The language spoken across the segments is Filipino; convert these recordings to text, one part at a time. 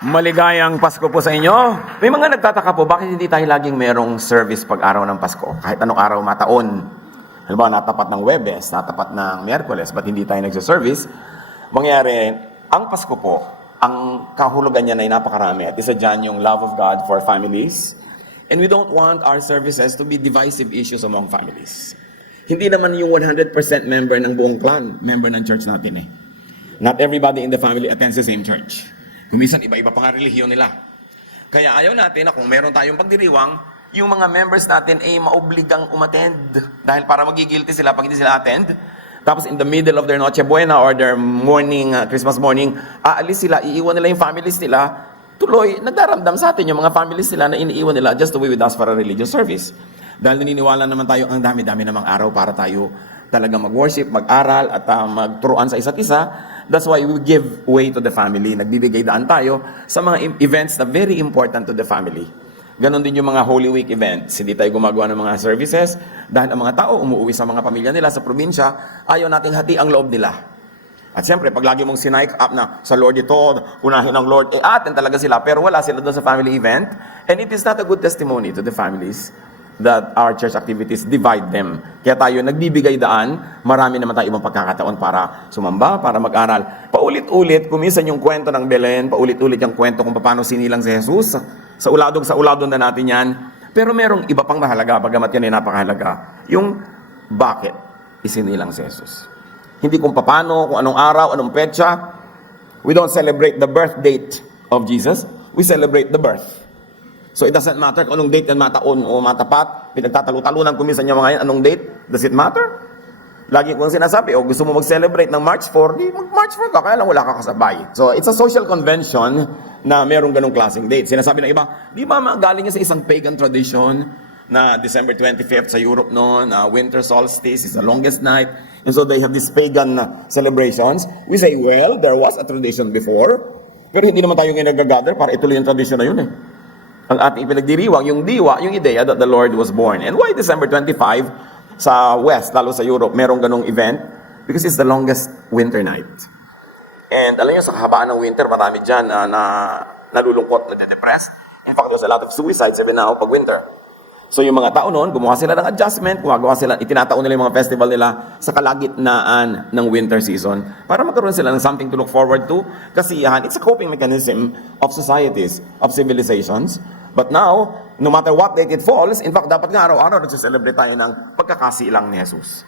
Maligayang Pasko po sa inyo. May mga nagtataka po, bakit hindi tayo laging merong service pag araw ng Pasko? Kahit anong araw mataon. Halimbawa, natapat ng Webes, natapat ng Miyerkules, ba't hindi tayo nagsa-service? Mangyari, ang Pasko po, ang kahulugan niya ay napakarami. At isa dyan yung love of God for families. And we don't want our services to be divisive issues among families. Hindi naman yung 100% member ng buong clan, member ng church natin eh. Not everybody in the family attends the same church. Kumisan, iba-iba pa nga relihiyon nila. Kaya ayaw natin na kung meron tayong pagdiriwang, yung mga members natin ay maobligang umattend. Dahil para magigilty sila pag hindi sila attend. Tapos in the middle of their Noche Buena or their morning, Christmas morning, aalis sila, iiwan nila yung families nila. Tuloy, nagdaramdam sa atin yung mga families nila na iniiwan nila just to be with us for a religious service. Dahil naniniwala naman tayo, ang dami-dami namang araw para tayo talaga mag-worship, mag-aral, at magturuan sa isa't isa. That's why we give way to the family. Nagbibigay daan tayo sa mga events na very important to the family. Ganon din yung mga Holy Week events. Hindi tayo gumagawa ng mga services dahil ang mga tao umuwi sa mga pamilya nila sa probinsya, ayaw nating hati ang loob nila. At siyempre, pag lagi mong sinike up na sa Lord ito, unahin ang Lord, atin talaga sila, pero wala sila doon sa family event. And it is not a good testimony to the families that our church activities divide them. Kaya tayo nagbibigay daan, marami naman tayo ibang pagkakataon para sumamba, para mag-aral. Paulit-ulit, kuminsan yung kwento ng Belen, paulit-ulit yung kwento kung paano sinilang si Jesus. Sa uladong na natin yan. Pero merong iba pang mahalaga, bagamat yan ay napakahalaga. Yung bakit isinilang si Jesus. Hindi kung paano, kung anong araw, anong petsa. We don't celebrate the birth date of Jesus. We celebrate the birth. So it doesn't matter kung anong date yan mataon o matapat. Pinagtatalo-talunan kuminsan yung mga yan, anong date? Does it matter? Lagi kong sinasabi, o gusto mo mag-celebrate ng March 4, di mag-March 4 ka, kaya lang wala ka kasabay. So it's a social convention na merong ganong klaseng date. Sinasabi ng iba, di ba galing sa isang pagan tradition na December 25th sa Europe noon, winter solstice is the longest night. And so they have these pagan celebrations. We say, well, there was a tradition before, pero hindi naman tayo ngayon nag-gather para ituloy yung tradition na yun eh. Ang ating pinagdiriwang, yung diwa, yung ideya that the Lord was born. And why December 25 sa West, lalo sa Europe, merong ganong event? Because it's the longest winter night. And alam niyo, sa kahabaan ng winter, marami dyan na nalulungkot, na-depressed. In fact, there's a lot of suicides even now pag winter. So yung mga tao noon, gumawa sila ng adjustment, itinataon nila yung mga festival nila sa kalagitnaan ng winter season para magkaroon sila ng something to look forward to. Kasi it's a coping mechanism of societies, of civilizations. But now, no matter what date it falls, in fact, dapat nga araw-araw nagsiselebrate tayo ng pagkakasilang ni Jesus.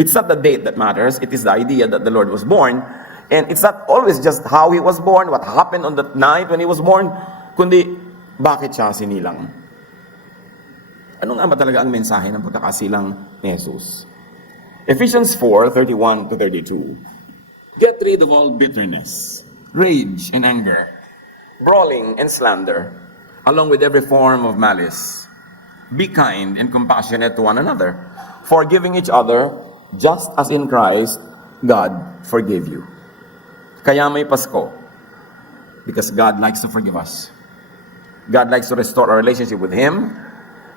It's not the date that matters, it is the idea that the Lord was born. And it's not always just how He was born, what happened on that night when He was born, kundi bakit siya sinilang. Ano nga ba talaga ang mensahe ng pagkakasilang ni Jesus? Ephesians 4:31-32. Get rid of all bitterness, rage and anger, brawling and slander, along with every form of malice. Be kind and compassionate to one another, forgiving each other, just as in Christ, God forgave you. Kaya may Pasko, because God likes to forgive us. God likes to restore our relationship with Him,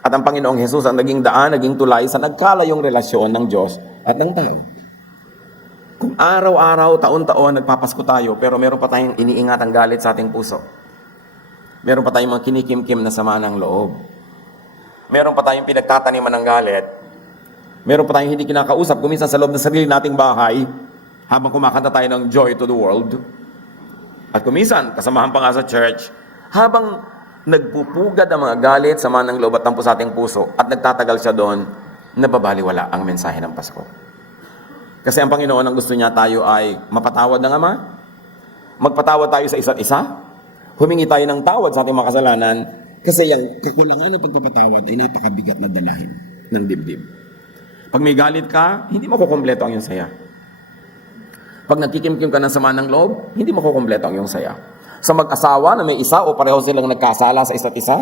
at ang Panginoong Jesus ang naging daan, naging tulay sa nagkalayong relasyon ng Diyos at ng tao. Kung araw-araw, taon-taon, nagpapasko tayo, pero meron pa tayong iniingatang galit sa ating puso. Meron pa tayong mga kinikimkim na sama ng loob. Meron pa tayong pinagtataniman ng galit. Meron pa tayong hindi kinakausap, kuminsan sa loob ng sarili nating bahay, habang kumakanta tayo ng Joy to the World. At kuminsan, kasamahan pa nga sa church, habang nagpupugad ang mga galit, sama ng loob at tampo sa ating puso, at nagtatagal siya doon, nababaliwala ang mensahe ng Pasko. Kasi ang Panginoon, ang gusto niya tayo ay mapatawad ng Ama, magpatawad tayo sa isa't isa, humingi tayo ng tawad sa ating mga kasalanan, kasi yung kakulangan ng pagpapatawad ay napakabigat na dalahin ng dibdib. Pag may galit ka, hindi makukumpleto ang iyong saya. Pag nagkikimkim ka ng sama ng loob, hindi makukumpleto ang iyong saya. Sa mag-asawa na may isa o pareho silang nagkasala sa isa't isa,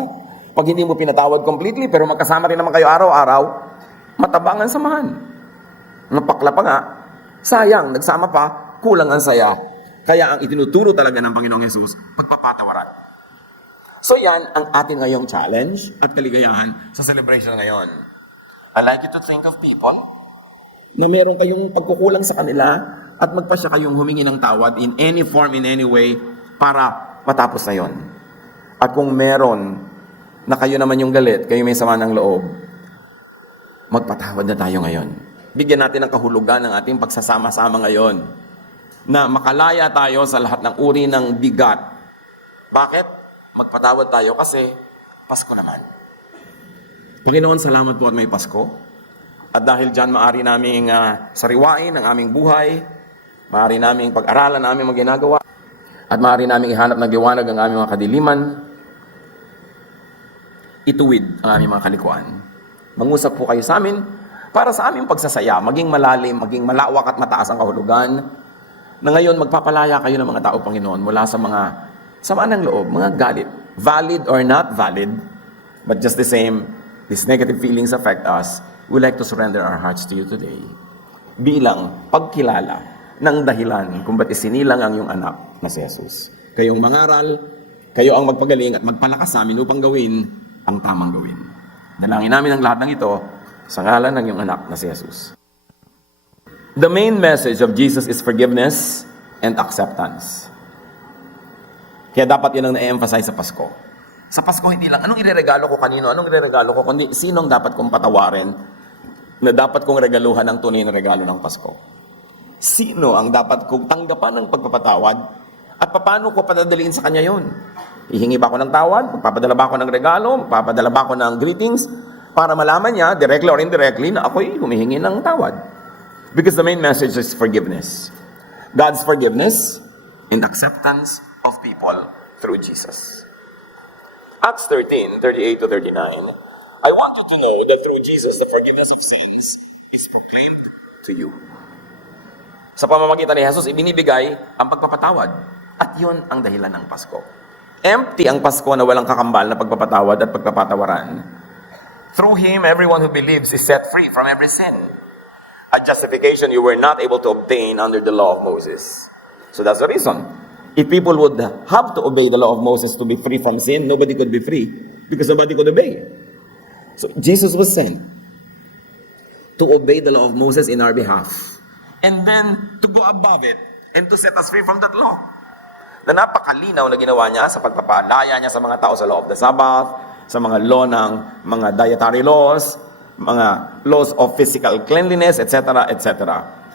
pag hindi mo pinatawad completely, pero magkasama rin naman kayo araw-araw, matabang ang samahan. Napakla pa nga, sayang, nagsama pa, kulang ang saya. Kaya ang itinuturo talaga ng Panginoong Hesus, pagpapatawaran. So yan ang ating ngayong challenge at kaligayahan sa celebration ngayon. I like you to think of people na meron kayong pagkukulang sa kanila at magpasya kayong humingi ng tawad in any form, in any way, para matapos na yon. At kung meron na kayo naman yung galit, kayo may sama ng loob, magpatawad na tayo ngayon. Bigyan natin ng kahulugan ng ating pagsasama-sama ngayon na makalaya tayo sa lahat ng uri ng bigat. Bakit? Magpatawad tayo kasi Pasko naman. Panginoon, salamat po at may Pasko. At dahil dyan, maaari naming sariwain ang aming buhay, maaari naming pag-aralan ang aming mga ginagawa, at maaari naming ihanap ng liwanag ang aming mga kadiliman, ituwid ang aming mga kalikuan. Mangusap po kayo sa amin para sa aming pagsasaya, maging malalim, maging malawak at mataas ang kahulugan, na ngayon magpapalaya kayo ng mga tao, Panginoon, mula sa mga samaan ng loob, mga galit, valid or not valid, but just the same, these negative feelings affect us. We like to surrender our hearts to you today bilang pagkilala ng dahilan kung ba't isinilang ang iyong anak na si Jesus. Kayong mangaral, kayo ang magpagaling at magpalakas sa amin upang gawin ang tamang gawin. Dalangin namin ang lahat ng ito sa ngalan ng iyong anak na si Jesus. The main message of Jesus is forgiveness and acceptance. Kaya dapat yun ang na-emphasize sa Pasko. Sa Pasko, hindi lang, anong ireregalo ko kanino, anong ireregalo ko, kundi sinong dapat kong patawarin na dapat kong regaluhan ang tunay na regalo ng Pasko. Sino ang dapat kong tanggapan ng pagpapatawad at paano ko padadalhin sa kanya yon? Ihingi ba ako ng tawad? Magpapadala ba ako ng regalo? Magpapadala ba ako ng greetings? Para malaman niya, directly or indirectly, na ako'y humihingi ng tawad. Because the main message is forgiveness. God's forgiveness and acceptance of people through Jesus. Acts 13:38 to 39. I want you to know that through Jesus, the forgiveness of sins is proclaimed to you. Sa pamamagitan ni Jesus, ibinibigay ang pagpapatawad. At yun ang dahilan ng Pasko. Empty ang Pasko na walang kakambal na pagpapatawad at pagpapatawaran. Through Him, everyone who believes is set free from every sin. A justification you were not able to obtain under the law of Moses. So that's the reason. If people would have to obey the law of Moses to be free from sin, nobody could be free because nobody could obey. So Jesus was sent to obey the law of Moses in our behalf and then to go above it and to set us free from that law. Na napakalinaw na ginawa niya sa pagpapalaya niya sa mga tao sa law of the Sabbath, sa mga law ng mga dietary laws, mga laws of physical cleanliness, etc., etc.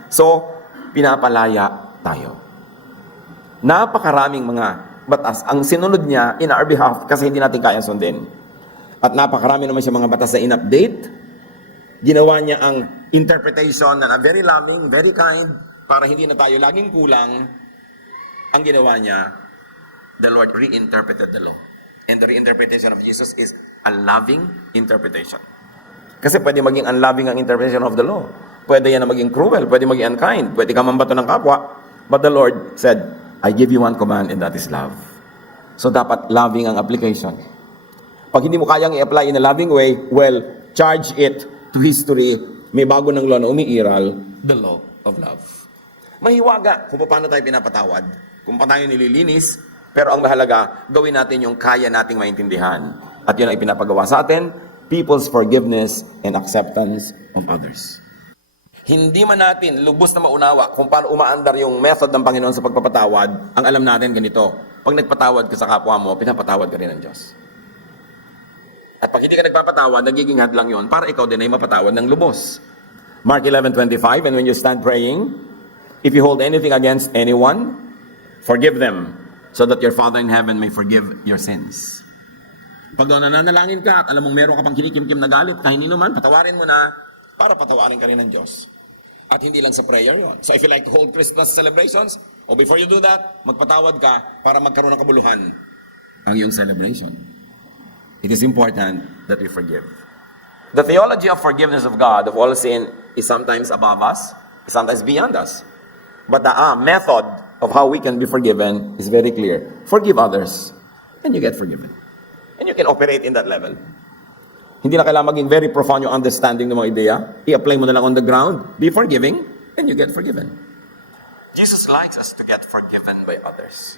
So, pinapalaya tayo. Napakaraming mga batas ang sinunod niya in our behalf kasi hindi natin kaya sundin. At napakarami naman siya mga batas na in-update. Ginawa niya ang interpretation na very loving, very kind, para hindi na tayo laging kulang. Ang ginawa niya, the Lord reinterpreted the law. And the reinterpretation of Jesus is a loving interpretation. Kasi pwede maging unloving ang interpretation of the law. Pwede yan na maging cruel, pwede maging unkind, pwede ka mambato ng kapwa. But the Lord said, I give you one command and that is love. So dapat loving ang application. Pag hindi mo kayang i-apply in a loving way, well, charge it to history. May bago ng law na umiiral, the law of love. Mahiwaga kung paano tayo pinapatawad, kung paano tayo nililinis, pero ang mahalaga, gawin natin yung kaya nating maintindihan. At yun ang ipinapagawa sa atin, people's forgiveness and acceptance of others. Hindi man natin lubos na maunawa kung paano umaandar yung method ng Panginoon sa pagpapatawad, ang alam natin ganito, pag nagpatawad ka sa kapwa mo, pinapatawad ka rin ng Diyos. At pag hindi ka nagpapatawad, nagiging hadlang yon para ikaw din ay mapatawad ng lubos. Mark 11:25, and when you stand praying, if you hold anything against anyone, forgive them, so that your Father in heaven may forgive your sins. Pag nananalangin ka at alam mong meron ka pang kinikim-kim na galit, kahit nino man, patawarin mo na para patawarin ka rin ng Diyos. At hindi lang sa prayer yon. So if you like to hold Christmas celebrations, or before you do that, magpatawad ka para magkaroon ng kabuluhan ang iyong celebration. It is important that we forgive. The theology of forgiveness of God of all sin is sometimes above us, sometimes beyond us. But the method of how we can be forgiven is very clear. Forgive others, and you get forgiven. And you can operate in that level. Hindi na kailangan maging very profound yung understanding ng mga ideya. I-apply mo na lang on the ground. Be forgiving, and you get forgiven. Jesus likes us to get forgiven by others.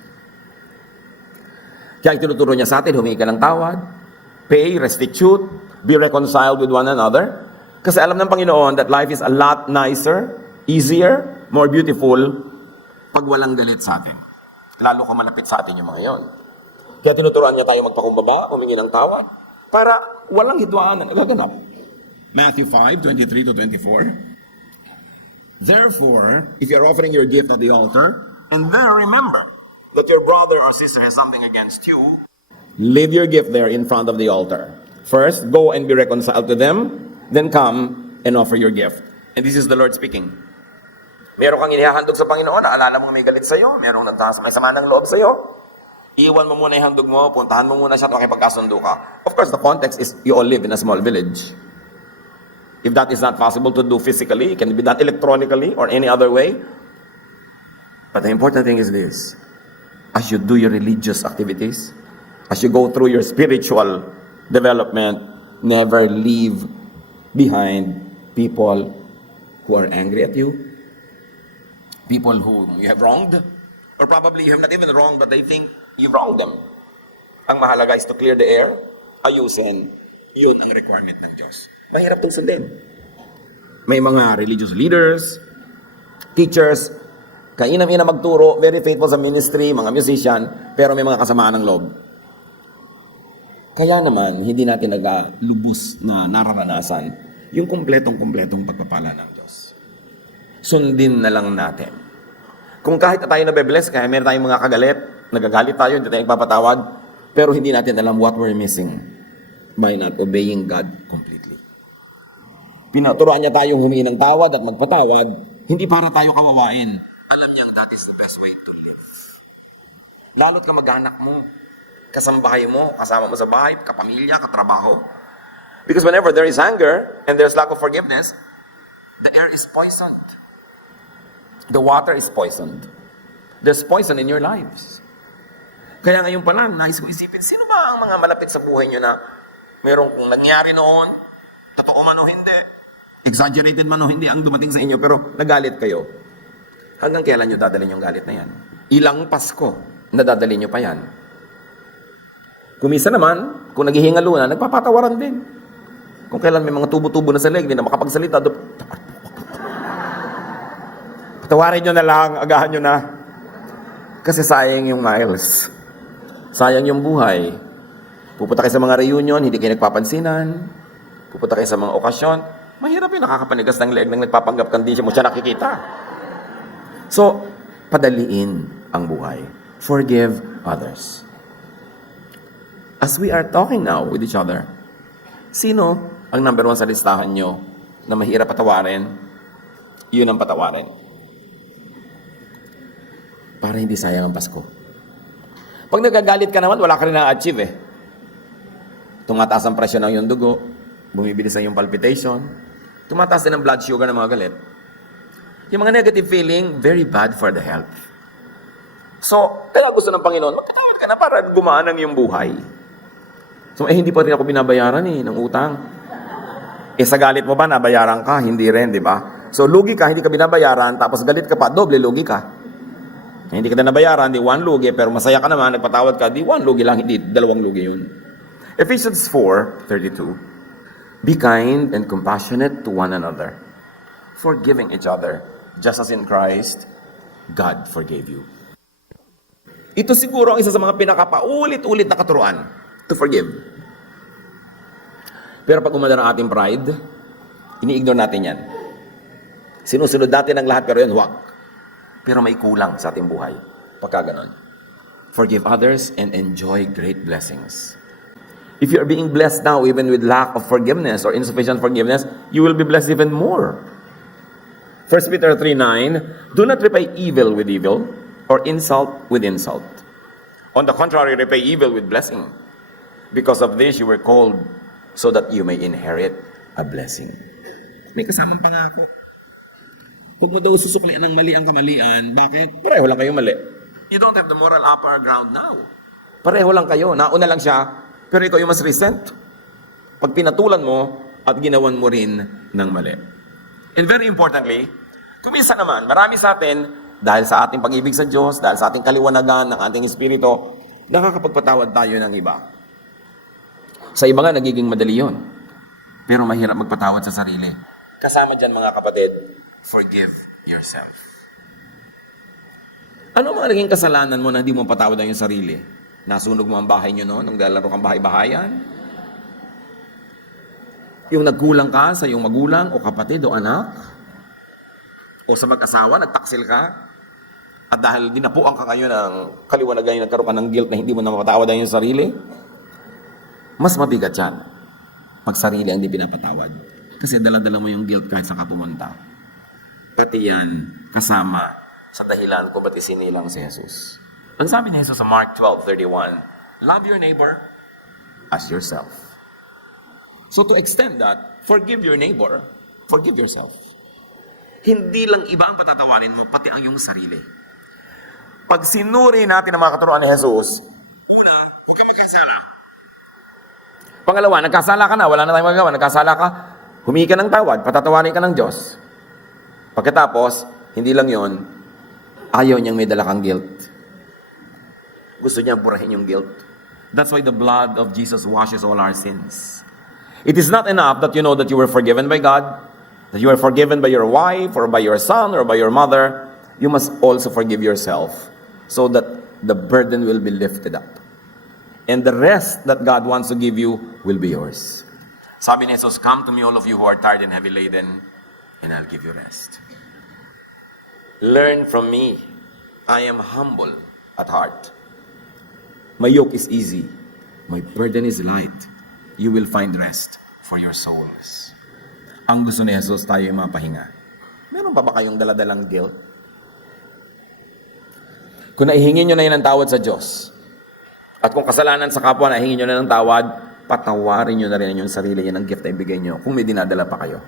Kaya tinuturo niya sa atin, humingi ka ng tawad, pay, restitute, be reconciled with one another. Kasi alam ng Panginoon that life is a lot nicer, easier, more beautiful pag walang galit sa atin. Lalo kung malapit sa atin yung mga yon. Kaya tinuturuan niya tayo magpakumbaba, humingi ng tawad, para walang hidwaan na nagaganap. Matthew 5:23 to 24. Therefore, if you're offering your gift at the altar, and there remember that your brother or sister has something against you, leave your gift there in front of the altar. First, go and be reconciled to them, then come and offer your gift. And this is the Lord speaking. Meron kang inihahandog sa Panginoon, naalala mo may galit sa'yo, merong may sama ng loob sa'yo, iwan mo muna yung handog mo, puntahan mo muna siya at makipagkasundo ka. Of course, the context is you all live in a small village. If that is not possible to do physically, it can be done electronically or any other way. But the important thing is this. As you do your religious activities, as you go through your spiritual development, never leave behind people who are angry at you, people whom you have wronged, or probably you have not even wronged, but they think you wronged them. Ang mahalaga is to clear the air, ayusin, yun ang requirement ng Diyos. Mahirap itong sundin. May mga religious leaders, teachers, kainam-ina magturo, very faithful sa ministry, mga musician, pero may mga kasamaan ng loob. Kaya naman, hindi natin nagalubos na nararanasan yung kumpletong pagpapala ng Diyos. Sundin na lang natin. Kung kahit na tayo nabe-bless, kaya meron tayong mga kagalit, nagagalit tayo, hindi tayo nagpapatawad, pero hindi natin alam what we're missing by not obeying God completely. Pinaturuan niya tayong humingi ng tawad at magpatawad, hindi para tayo kawawain. Alam niyang that is the best way to live. Lalo't kamag-anak mo, kasambahay mo, kasama mo sa bahay, kapamilya, katrabaho. Because whenever there is anger and there's lack of forgiveness, the air is poisoned. The water is poisoned. There's poison in your lives. Kaya ngayon pa lang, nais ko isipin, sino ba ang mga malapit sa buhay nyo na merong kung nangyari noon, totoo man o hindi, exaggerated man o hindi ang dumating sa inyo, pero nagalit kayo. Hanggang kailan nyo dadalhin yung galit na yan? Ilang Pasko na dadalhin nyo pa yan? Kumisa naman, kung naghihingalo na, nagpapatawaran din. Kung kailan may mga tubo-tubo na sa leg, hindi na makapagsalita, patawarin nyo na lang, agahan nyo na. Kasi sayang yung miles. Sayang yung buhay. Pupunta kayo sa mga reunion, hindi kayo nagpapansinan. Pupunta kayo sa mga okasyon, mahirap yung nakakapanigas ng leeg nang nagpapanggap kang di mo siya nakikita. So, padaliin ang buhay. Forgive others. As we are talking now with each other, sino ang number one sa listahan nyo na mahirap patawarin? Yun ang patawarin. Para hindi sayang ang Pasko. Pag nagagalit ka naman, wala ka rin na-achieve eh. Tumataas ang presyon ng iyong dugo, bumibilis ang iyong palpitation, tumataas din ang blood sugar ng mga galit. Yung mga negative feeling, very bad for the health. So, kaya gusto ng Panginoon, magpatawad ka na para gumaan ang iyong buhay. So, hindi pa rin ako binabayaran ng utang. Sa galit mo ba, nabayaran ka? Hindi rin, di ba? So, lugi ka, hindi ka binabayaran, tapos galit ka pa, doble lugi ka. Hindi ka na nabayaran, di one lugi, pero masaya ka naman, nagpatawad ka, di one lugi lang, hindi, dalawang lugi yun. Ephesians 4:32. Be kind and compassionate to one another, forgiving each other, just as in Christ, God forgave you. Ito siguro ang isa sa mga pinakapaulit-ulit na katuruan, to forgive. Pero pag umanda ng ating pride, ini-ignore natin yan. Sinusunod natin ang lahat, pero yan, wag. Pero may kulang sa ating buhay. Pagka ganon. Forgive others and enjoy great blessings. If you are being blessed now, even with lack of forgiveness or insufficient forgiveness, you will be blessed even more. 1 Peter 3:9, do not repay evil with evil or insult with insult. On the contrary, repay evil with blessing. Because of this, you were called so that you may inherit a blessing. May kasamang pangako. Huwag mo daw susuklian ng mali ang kamalian. Bakit? Pareho lang kayo mali. You don't have the moral upper ground now. Pareho lang kayo. Nauna lang siya, pero ikaw yung mas recent. Pag pinatulan mo at ginawan mo rin ng mali. And very importantly, kumisa naman, marami sa atin, dahil sa ating pag-ibig sa Diyos, dahil sa ating kaliwanagan ng ating espiritu, nakakapagpatawad tayo ng iba. Sa iba nga, nagiging madali yun. Pero mahirap magpatawad sa sarili. Kasama dyan mga kapatid, forgive yourself. Ano mga naging kasalanan mo na hindi mo patawad ang iyong sarili? Nasunog mo ang bahay nyo noon nung lalaro kang bahay-bahayan? Yung nagkulang ka sa iyong magulang o kapatid o anak? O sa mag-asawa, nagtaksil ka? At dahil dinapuan ka kayo ng kaliwanagan, nagkaroon ka ng guilt na hindi mo na mapatawad ang iyong sarili? Mas mabigat yan pag sarili ang di pinapatawad. Kasi dala-dala mo yung guilt kahit saan ka pumunta. Pati yan kasama sa dahilan kung ba't isinilang si Jesus. Ang sabi ni Jesus sa Mark 12:31, love your neighbor as yourself. So to extend that, forgive your neighbor, forgive yourself. Hindi lang iba ang patatawarin mo, pati ang iyong sarili. Pag sinuri natin ang mga katuruan ni Jesus, una, huwag ka magkasala. Pangalawa, nagkasala ka na, wala na tayong magagawa, nagkasala ka, humingi ka ng tawad, patatawarin ka ng Diyos. Pagkatapos, hindi lang yon, ayaw niyang may dala kang guilt. Gusto niya burahin yung guilt. That's why the blood of Jesus washes all our sins. It is not enough that you know that you were forgiven by God, that you were forgiven by your wife, or by your son, or by your mother. You must also forgive yourself so that the burden will be lifted up. And the rest that God wants to give you will be yours. Sabi ni Jesus, come to me all of you who are tired and heavy laden, and I'll give you rest. Learn from me. I am humble at heart. My yoke is easy. My burden is light. You will find rest for your souls. Ang gusto ni Jesus, tayo ay mapahinga. Meron pa ba kayong daladalang guilt? Kung naihingin nyo na yun ang tawad sa Diyos, at kung kasalanan sa kapwa, naihingin nyo na ng tawad, patawarin nyo na rin yung sarili nyo ng gift na ibigay nyo kung may dinadala pa kayo.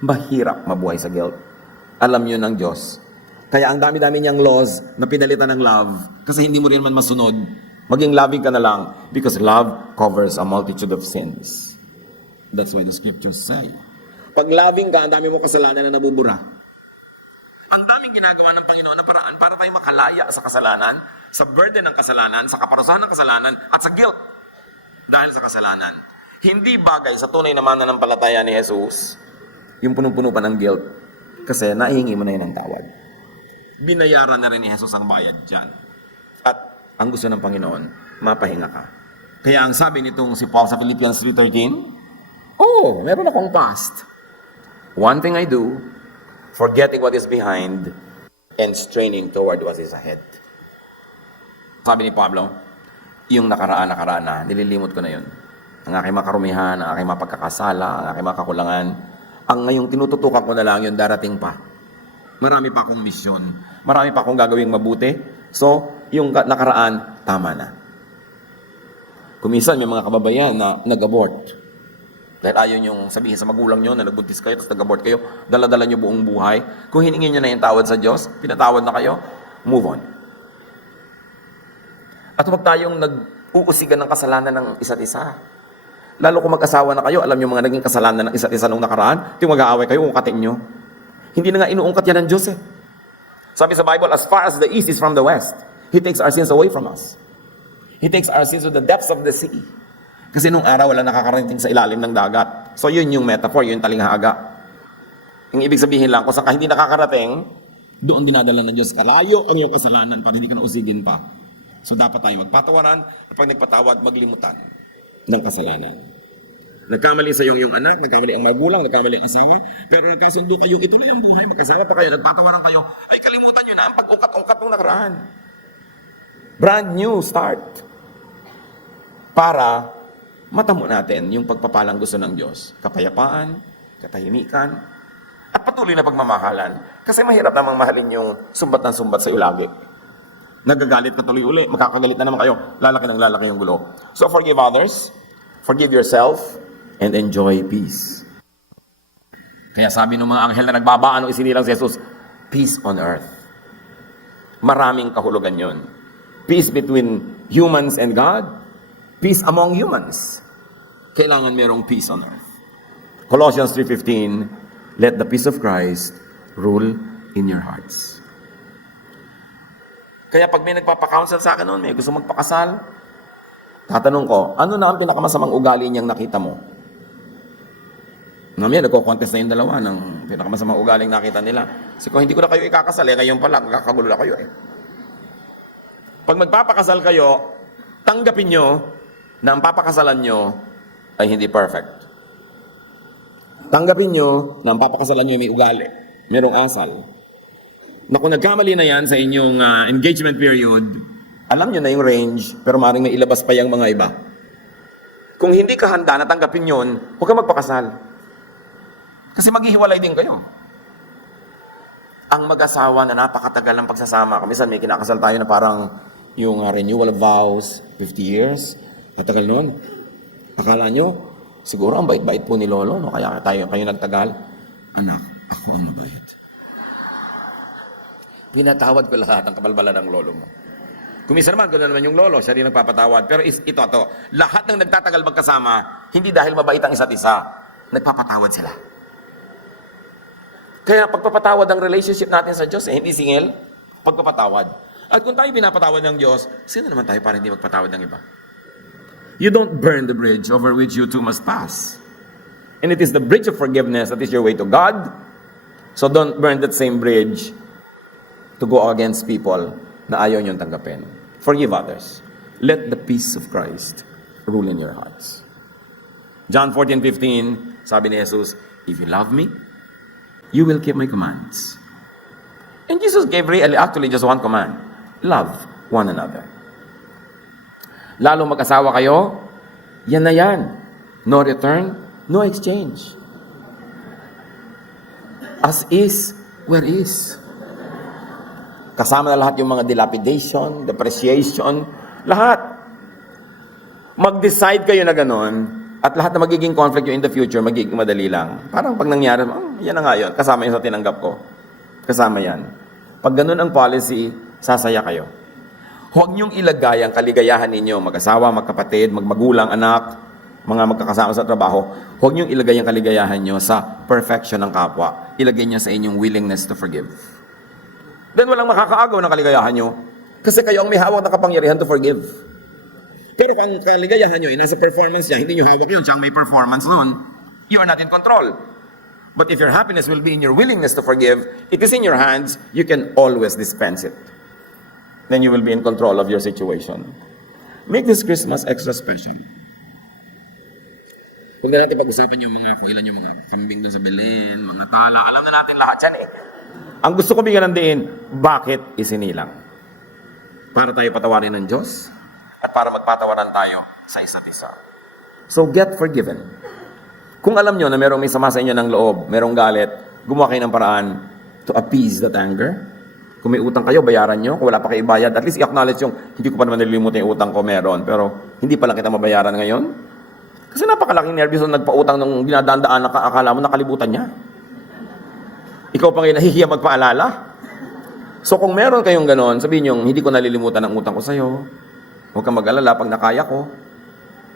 Mahirap mabuhay sa guilt. Alam nyo ng Diyos. Kaya ang dami-dami niyang laws na pinalitan ng love, kasi hindi mo rin man masunod, maging loving ka na lang, because love covers a multitude of sins. That's why the scriptures say. Pag loving ka, ang dami mo kasalanan na nabubura. Ang daming ginagawa ng Panginoon na paraan para tayo makalaya sa kasalanan, sa burden ng kasalanan, sa kaparusahan ng kasalanan, at sa guilt dahil sa kasalanan. Hindi bagay sa tunay na mananampalataya ni Jesus, yung punong-puno pa ng guilt, kasi naihingi mo na yun ng tawad. Binayaran na rin ni Jesus ang bayad dyan. At ang gusto ng Panginoon, mapahinga ka. Kaya ang sabi nitong si Paul sa Philippians 3:13, meron akong past. One thing I do, forgetting what is behind and straining toward what is ahead. Sabi ni Pablo, yung nakaraan na, nililimot ko na yun. Ang aking makarumihan, ang aking mapagkakasala, ang aking makakulangan. Ang ngayong tinututukan ko na lang yung darating pa. Marami pa akong misyon. Marami pa akong gagawing mabuti. So, yung nakaraan, tama na. Kuminsan, may mga kababayan na nag-abort. Dahil ayaw niyong sabihin sa magulang niyo na nagbuntis kayo, tapos nag-abort kayo, dala-dala niyo buong buhay. Kung hiningin niyo na yung tawad sa Diyos, pinatawad na kayo, move on. At huwag tayong nag-uusigan ng kasalanan ng isa't isa. Lalo kung mag-asawa na kayo, alam niyo mga naging kasalanan ng isa't isa nung nakaraan, yung mag-aaway kayo, ungkatin niyo. Hindi na nga inuungkat yan ng Diyos eh. Sabi sa Bible, as far as the east is from the west, He takes our sins away from us. He takes our sins to the depths of the sea. Kasi nung araw, wala nakakarating sa ilalim ng dagat. So yun yung metaphor, yun talinghaga. Yung ibig sabihin lang, kung saan ka hindi nakakarating, doon dinadala ng Diyos. Kalayo ang iyong kasalanan para hindi ka nausigin pa. So dapat tayo magpatawaran, kapag nagpatawad, maglimutan ng kasalanan. Nagkamali sa yung anak, nagkamali ang magulang, nagkamali ang asawa, pero nagkasundo kayo, ito na ang buhay, magkasama pa kayo, nagpatawaran kayo, ay kalimutan nyo na ang pag-ungkat-ungkat nung nakaraan. Brand new start. Para matamo natin yung pagpapalang gusto ng Diyos. Kapayapaan, katahimikan, at patuloy na pagmamahalan. Kasi mahirap namang mahalin yung sumbat ng sumbat sa iyo lagi. Nagagalit ka tuloy uli, makakagalit na naman kayo, lalaki ng lalaki yung gulo. So forgive others, forgive yourself, and enjoy peace. Kaya sabi ng mga anghel na nagbabaan nung isinilang si Jesus, peace on earth. Maraming kahulugan yun. Peace between humans and God. Peace among humans. Kailangan merong peace on earth. Colossians 3:15, let the peace of Christ rule in your hearts. Kaya pag may nagpapakounsel sa akin noon, may gusto magpakasal, tatanong ko, ano na ang pinakamasamang ugali niyang nakita mo? Namaya, nagko-contest na yung dalawa ng pinakamasamang ugaling nakita nila. Kasi kung hindi ko na kayo ikakasal, ngayon pa lang, kakagulo na kayo eh. Pag magpapakasal kayo, tanggapin nyo na ang papakasalan nyo ay hindi perfect. Tanggapin nyo na ang papakasalan nyo may ugali, merong asal. Na kung nagkamali na yan sa inyong engagement period, alam nyo na yung range, pero maaaring may ilabas pa yung mga iba. Kung hindi ka handa na tanggapin yun, huwag ka magpakasal. Kasi maghihiwalay din kayo. Ang mag-asawa na napakatagal ng pagsasama, minsan may kinakasal tayo na parang yung renewal of vows, 50 years, matagal noon. Akala nyo, siguro ang bait-bait po ni Lolo, no? Kaya kayo nagtagal. Anak, ako ang mabait. Pinatawad ko lahat ang kabalbalan ng lolo mo. Kumisa naman, gano'n naman yung lolo, siya rin nagpapatawad. Pero ito, lahat ng nagtatagal magkasama, hindi dahil mabait ang isa't isa, nagpapatawad sila. Kaya pagpapatawad ang relationship natin sa Diyos, hindi singil, pagpapatawad. At kung tayo pinapatawad ng Diyos, sino naman tayo para hindi magpatawad ng iba? You don't burn the bridge over which you two must pass. And it is the bridge of forgiveness that is your way to God. So don't burn that same bridge to go against people na ayaw niyong tanggapin. Forgive others. Let the peace of Christ rule in your hearts. John 14:15, sabi ni Jesus, if you love me, you will keep my commands. And Jesus gave actually just one command. Love one another. Lalo mag-asawa kayo, yan na yan. No return, no exchange. As is, where is. Kasama na lahat yung mga dilapidation, depreciation, lahat. Mag-decide kayo na ganun, at lahat na magiging conflict yung in the future, magiging madali lang. Parang pag nangyari, yan na nga yun, kasama yun sa tinanggap ko. Kasama yan. Pag ganun ang policy, sasaya kayo. Huwag niyong ilagay ang kaligayahan ninyo, mag-asawa, magkapatid, magmagulang, anak, mga magkakasama sa trabaho. Huwag niyong ilagay ang kaligayahan niyo sa perfection ng kapwa. Ilagay niyo sa inyong willingness to forgive. Then walang makakaagaw ng kaligayahan niyo. Kasi kayo ang may hawak na kapangyarihan to forgive. Pero kung kaligayahan nyo, nasa performance niya, hindi nyo hawak yun, siyang may performance nun, you are not in control. But if your happiness will be in your willingness to forgive, it is in your hands, you can always dispense it. Then you will be in control of your situation. Make this Christmas extra special. Huwag na natin pag-usapan yung mga kailan yung mga kambing doon sa Belen, mga tala, alam na natin lahat yan eh. Ang gusto ko bigyan ng diin, bakit isinilang? Para tayo patawarin ng Diyos? At para magpatawaran tayo sa isa't isa. So get forgiven. Kung alam nyo na merong may sama sa inyo ng loob, merong galit, gumawa kayo ng paraan to appease that anger. Kung may utang kayo, bayaran nyo. Kung wala pa kayo bayad, at least i-acknowledge yung, hindi ko pa naman nililimutan yung utang ko, meron. Pero hindi pa lang kita mabayaran ngayon. Kasi napakalaking nervyos nung nagpautang nung dinadaan-daan na akala mo nakalibutan niya. Ikaw pa ngayon nahihiya magpaalala. So kung meron kayong ganon, sabihin nyo, hindi ko nalilimutan ang utang ko sa'yo. Huwag kang mag-alala, pag nakaya ko,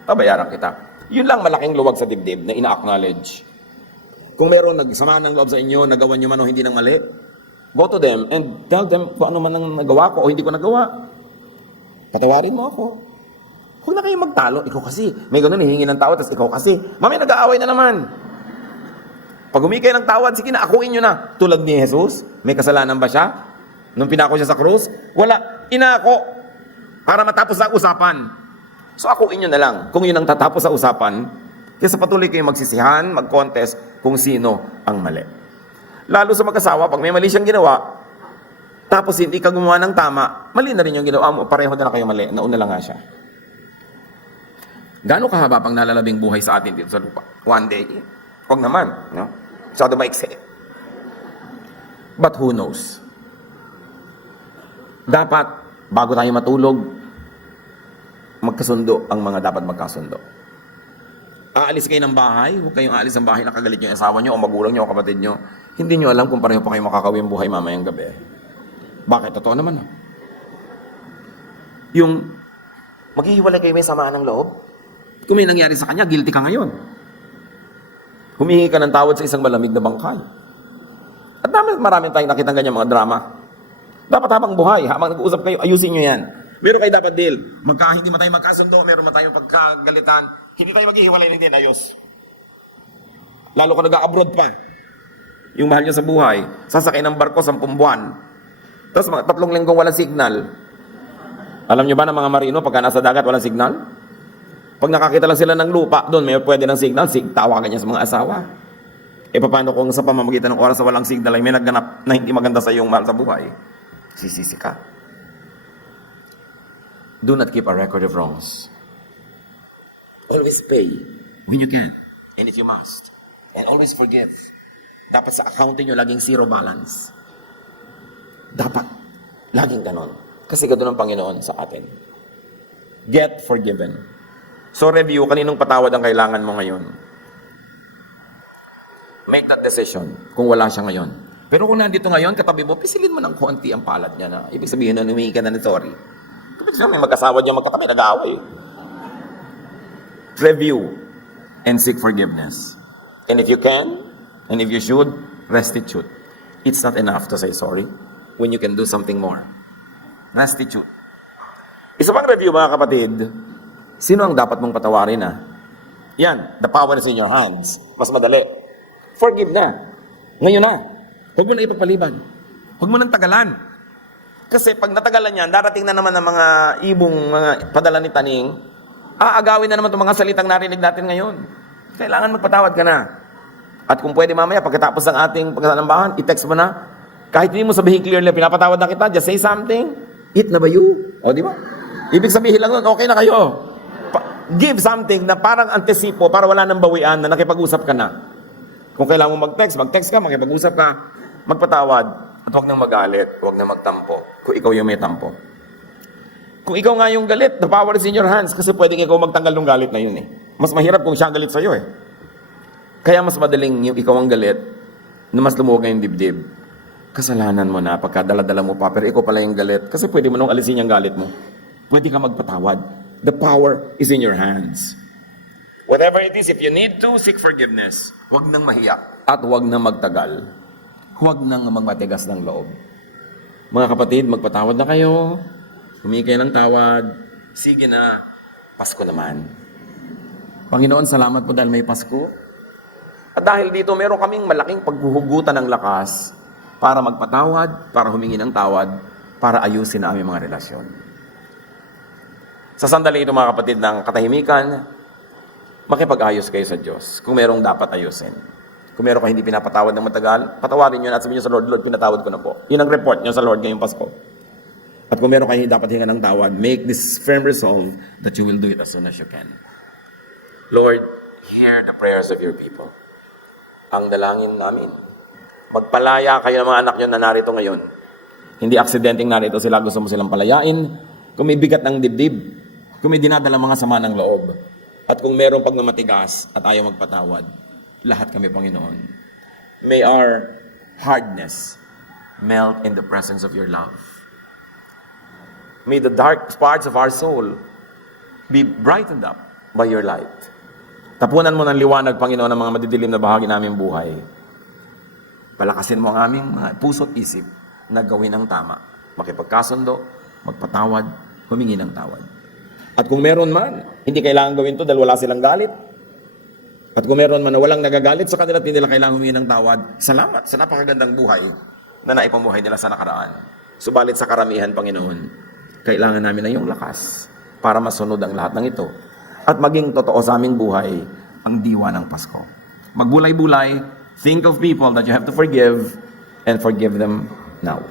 babayaran kita. Yun lang malaking luwag sa dibdib na ina-acknowledge. Kung meron nagsama ng loob sa inyo, nagawa nyo man o hindi ng mali, go to them and tell them kung ano man ang nagawa ko o hindi ko nagawa. Patawarin mo ako. Huwag na kayong magtalo. Ikaw kasi, may ganun, hihingi ng tawad, tapos ikaw kasi, mamaya nag-aaway na naman. Pag humingi kayo ng tawad, sige na, akuin nyo na. Tulad ni Jesus, may kasalanan ba siya? Nung pinako siya sa krus? Wala. Inako. Para matapos ang usapan. So akuin nyo na lang. Kung yun ang tatapos sa usapan, kaysa patuloy kayong magsisihan, mag-contest kung sino ang mali. Lalo sa mag-asawa, pag may mali siyang ginawa, tapos hindi ka gumawa ng tama, mali na rin yung ginawa mo, pareho na lang kayo mali, nauna lang nga siya. Gaano kahaba pang nalalabing buhay sa atin dito sa lupa? One day? Huwag naman. No? Masyado maiksi. But who knows? Dapat, bago tayo matulog, magkasundo ang mga dapat magkasundo. Aalis kayo ng bahay, huwag kayong aalis ng bahay nakagalit yung asawa nyo o magulang nyo o kapatid nyo. Hindi nyo alam kung pareho pa kayo makakawin buhay mamayang gabi. Bakit? Totoo naman. Yung maghihiwalay kayo may samaan ng loob, kung may nangyari sa kanya, guilty ka ngayon. Humingi ka ng tawad sa isang malamig na bangkay. At marami tayong nakitang ganyan mga drama. Dapat habang buhay, habang nag-uusap kayo, ayusin nyo yan. Meron kayo dapat deal. Hindi man tayo magkasundo, meron man tayong pagkagalitan, hindi tayo maghihiwalay din, ayos. Lalo kung nag-abroad pa. Yung mahal nyo sa buhay, sasakay ng barko 10 buwan. Tapos mga 3 linggong walang signal. Alam nyo ba ng mga marino, pagka nasa dagat, walang signal? Pag nakakita lang sila ng lupa, doon may pwede ng signal, tawagan niya sa mga asawa. E paano kung sa pamamagitan ng oras na walang signal ay may nagganap na hindi maganda sa iyong mahal sa buhay? Sisisi ka. Do not keep a record of wrongs. Always pay when you can, and if you must. And always forgive. Dapat sa accounting nyo laging zero balance. Dapat. Laging ganon. Kasi ganoon ang Panginoon sa atin. Get forgiven. So review, kaninong patawad ang kailangan mo ngayon? Make that decision kung wala siya ngayon. Pero kung nandito ngayon, katabi mo, pisilin mo ng konti ang palad niya na ibig sabihin na humingi ka na ng sorry. Ibig sabihin, may magkasawa diyan magkatabi, nag-aaway. Review and seek forgiveness. And if you can, and if you should, restitute. It's not enough to say sorry when you can do something more. Restitute. Isa pang review mga kapatid, sino ang dapat mong patawarin na? Yan, the power is in your hands. Mas madali. Forgive na. Ngayon na. Huwag mo na ipagpaliban. Huwag mo nang tagalan. Kasi pag natagalan yan, darating na naman ng mga ibong mga padala ni Taning, aagawin na naman itong mga salitang narinig natin ngayon. Kailangan magpatawad ka na. At kung pwede mamaya, pagkatapos ng ating pagkasalambahan, i-text mo na. Kahit hindi mo sabihin clearly, pinapatawad na kita, just say something. Eat na ba you? O, di ba? Ibig sabihin lang nun, okay na kayo. Give something na parang antisipo para wala nang bawian na nakipag-usap ka na. Kung kailangan mo mag-text ka, makipag-usap ka, magpatawad. At huwag nang magalit, huwag nang magtampo. Kung ikaw yung may tampo. Kung ikaw nga yung galit, the power is in your hands kasi pwedeng ikaw magtanggal ng galit na yun eh. Mas mahirap kung siya ang galit sa'yo eh. Kaya mas madaling yung ikaw ang galit na mas lumuwag yung dibdib. Kasalanan mo na pagkadala-dala mo pa, pero ikaw pala yung galit kasi pwede mo nung alisin yung galit mo. Pwede ka magpatawad. The power is in your hands. Whatever it is, if you need to, seek forgiveness. Huwag nang mahiya at huwag nang magtagal. Huwag nang magmatigas ng loob. Mga kapatid, magpatawad na kayo. Humingi kayo ng tawad. Sige na, Pasko naman. Panginoon, salamat po dahil may Pasko. At dahil dito, meron kaming malaking paghuhugutan ng lakas para magpatawad, para humingi ng tawad, para ayusin ang aming mga relasyon. Sa sandali ito mga kapatid ng katahimikan, makipag-ayos kayo sa Diyos kung merong dapat ayusin. Kung meron ka hindi pinapatawad ng matagal, patawarin nyo at sabihin nyo sa Lord, Lord, pinatawad ko na po. Yun ang report nyo sa Lord ngayong Pasko. At kung meron kayo hindi dapat hinga ng tawad, make this firm resolve that you will do it as soon as you can. Lord, hear the prayers of your people. Ang dalangin namin, magpalaya kayo ng mga anak nyo na narito ngayon. Hindi aksidenteng narito sila, gusto mo silang palayain. Kung may bigat ng dibdib, kung may dinadala mga sama ng loob, at kung merong pagmamatigas at ayaw magpatawad, lahat kami, Panginoon. May our hardness melt in the presence of your love. May the dark parts of our soul be brightened up by your light. Tapunan mo ng liwanag, Panginoon, ang mga madidilim na bahagi naming buhay. Palakasin mo ang aming mga puso't isip na gawin ang tama. Makipagkasundo, magpatawad, humingi ng tawad. At kung meron man, hindi kailangan gawin to dahil wala silang galit. At kung meron man na walang nagagalit sa kanila at hindi nila kailangan humingi ng tawad, salamat sa napakagandang buhay na naipamuhay nila sa nakaraan. Subalit sa karamihan, Panginoon, kailangan namin na yung lakas para masunod ang lahat ng ito. At maging totoo sa aming buhay ang diwa ng Pasko. Magbulay-bulay, think of people that you have to forgive and forgive them now.